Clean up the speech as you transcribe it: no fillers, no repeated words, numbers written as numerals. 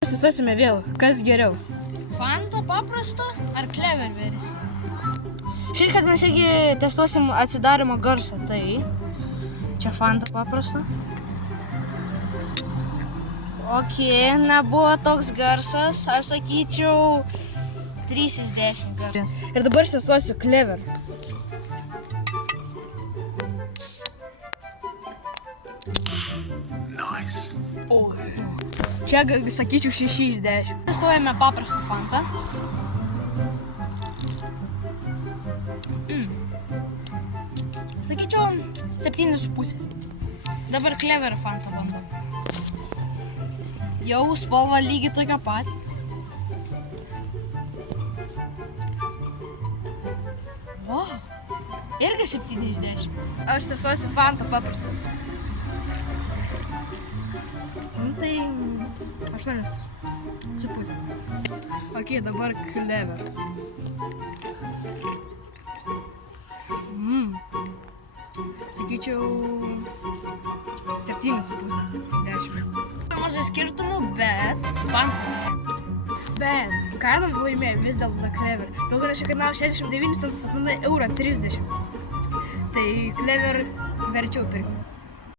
Pasistasime vėl, kas geriau. Fanta paprasta ar Clever versija? Šįkart mes irgi testuosim atsidarimo garsą, tai čia Fanta paprasta. Ok, nebuvo toks garsas, aš sakyčiau 3 iš 10 garsas. Ir dabar testuosiu Clever. Čia sakyčiau 6 iš 10. Testuojame paprastą Fantą. Sakyčiau 7,5. Dabar Clever Fanta bandom. Jau spalva lygiai tokia pat. Wow. Irgi 7 iš 10. Aš testuosiu Fanta paprastą. Tai 8,5. Ok, dabar Clever. Sakyčiau 7,5. 10. Mažai skirtumų, bet Fanta. Bet kainą laimėjo vis dėlto Clever. Dėl to čia kainavo 69 centus €30. Tai Clever verčiau pirkti.